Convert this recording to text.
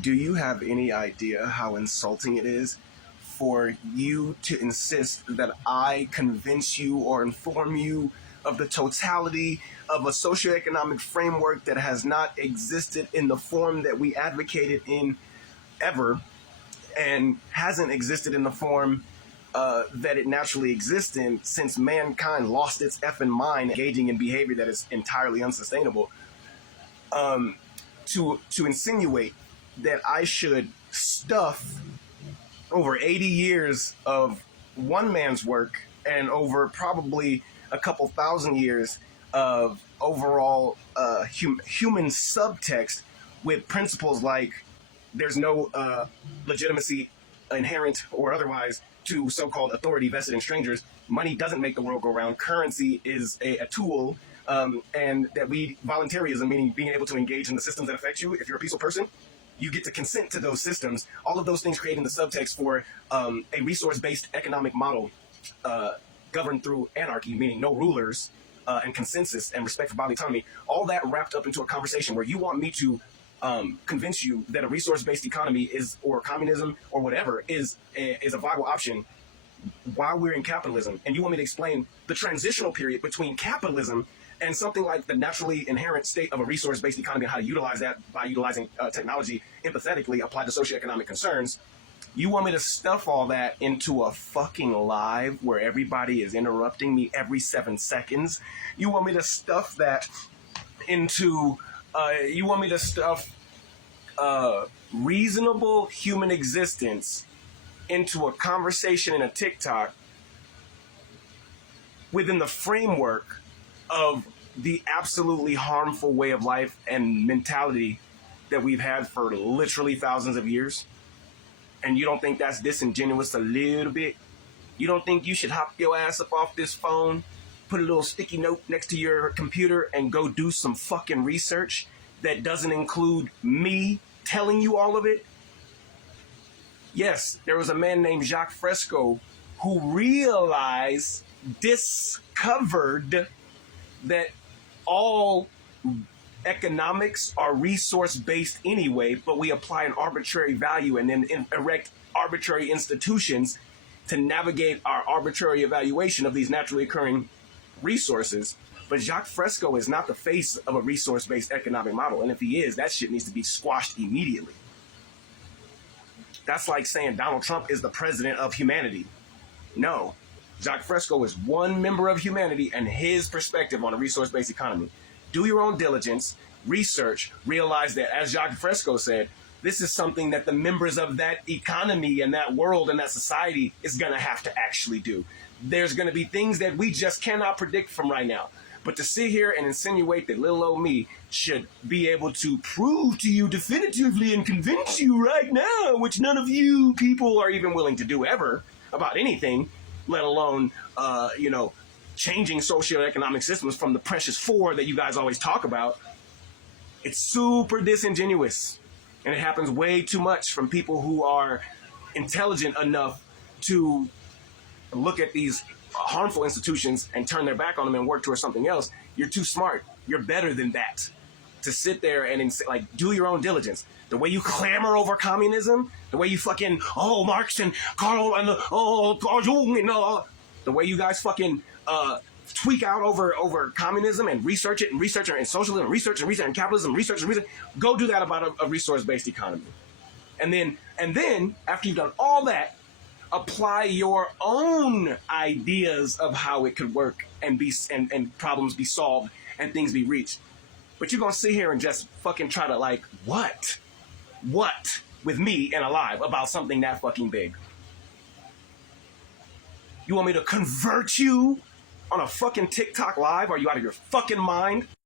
Do you have any idea how insulting it is for you to insist that I convince you or inform you of the totality of a socioeconomic framework that has not existed in the form that we advocated in ever and hasn't existed in the form that it naturally exists in since mankind lost its effing mind engaging in behavior that is entirely unsustainable? To insinuate that I should stuff over 80 years of one man's work and over probably a couple thousand years of overall human subtext with principles like there's no legitimacy inherent or otherwise to so-called authority vested in strangers. Money doesn't make the world go round. Currency is a tool, and that we voluntarism, meaning being able to engage in the systems that affect you. If you're a peaceful person, you get to consent to those systems. All of those things creating the subtext for a resource-based economic model governed through anarchy, meaning no rulers, and consensus and respect for bodily autonomy. All that wrapped up into a conversation where you want me to convince you that a resource-based economy is, or communism, or whatever, is a viable option while we're in capitalism. And you want me to explain the transitional period between capitalism and something like the naturally inherent state of a resource-based economy and how to utilize that by utilizing technology empathetically applied to socioeconomic concerns. You want me to stuff all that into a fucking live where everybody is interrupting me every 7 seconds? You want me to stuff that into you want me to stuff reasonable human existence into a conversation in a TikTok within the framework of the absolutely harmful way of life and mentality that we've had for literally thousands of years? And you don't think that's disingenuous a little bit? You don't think you should hop your ass up off this phone, put a little sticky note next to your computer, and go do some fucking research that doesn't include me telling you all of it? Yes, there was a man named Jacques Fresco who discovered that all economics are resource-based anyway, but we apply an arbitrary value and then erect arbitrary institutions to navigate our arbitrary evaluation of these naturally occurring resources. But Jacques Fresco is not the face of a resource-based economic model. And if he is, that shit needs to be squashed immediately. That's like saying Donald Trump is the president of humanity. No. Jacques Fresco is one member of humanity and his perspective on a resource-based economy. Do your own diligence, research, realize that, as Jacques Fresco said, this is something that the members of that economy and that world and that society is going to have to actually do. There's going to be things that we just cannot predict from right now. But to sit here and insinuate that little old me should be able to prove to you definitively and convince you right now, which none of you people are even willing to do ever about anything, let alone, changing socioeconomic systems from the precious four that you guys always talk about, it's super disingenuous. And it happens way too much from people who are intelligent enough to look at these harmful institutions and turn their back on them and work towards something else. You're too smart. You're better than that to sit there and do your own diligence. The way you clamor over communism, the way you fucking Marx and Karl and Carl Jung and the way you guys fucking tweak out over communism and research it and socialism and research and capitalism, research. Go do that about a resource-based economy. And then after you've done all that, apply your own ideas of how it could work and problems be solved and things be reached. But you're gonna sit here and just fucking try to what with me and alive about something that fucking big. You want me to convert you on a fucking TikTok live? Are you out of your fucking mind?